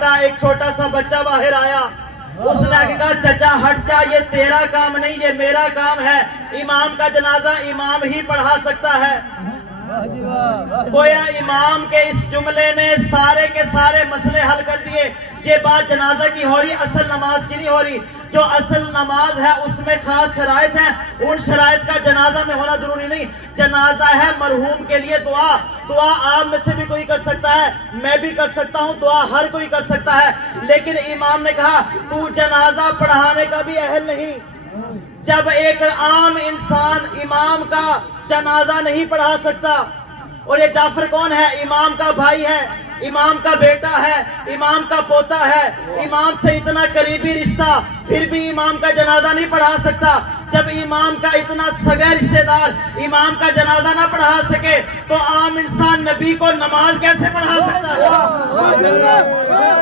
کا ایک چھوٹا سا بچہ باہر آیا، اس نے کہا چچا ہٹ جا، یہ تیرا کام نہیں، یہ میرا کام ہے، امام کا جنازہ امام ہی پڑھا سکتا ہے۔ گویا امام کے اس جملے نے سارے کے سارے مسئلے حل کر دیے۔ یہ بات جنازہ کی ہو رہی، اصل نماز کی نہیں ہو رہی۔ جو اصل نماز ہے اس میں خاص شرائط ہیں، ان شرائط کا جنازہ میں ہونا ضروری نہیں۔ جنازہ ہے مرحوم کے لیے دعا، دعا آپ میں سے بھی کوئی کر سکتا ہے، میں بھی کر سکتا ہوں، دعا ہر کوئی کر سکتا ہے، لیکن امام نے کہا تو جنازہ پڑھانے کا بھی اہل نہیں۔ جب ایک عام انسان امام کا جنازہ نہیں پڑھا سکتا، اور یہ جعفر کون ہے؟ امام کا بھائی ہے، امام کا بیٹا ہے، امام کا پوتا ہے، امام سے اتنا قریبی رشتہ، پھر بھی امام کا جنازہ نہیں پڑھا سکتا۔ جب امام کا اتنا سگا رشتہ دار امام کا جنازہ نہ پڑھا سکے تو عام انسان نبی کو نماز کیسے پڑھا سکتا ہے؟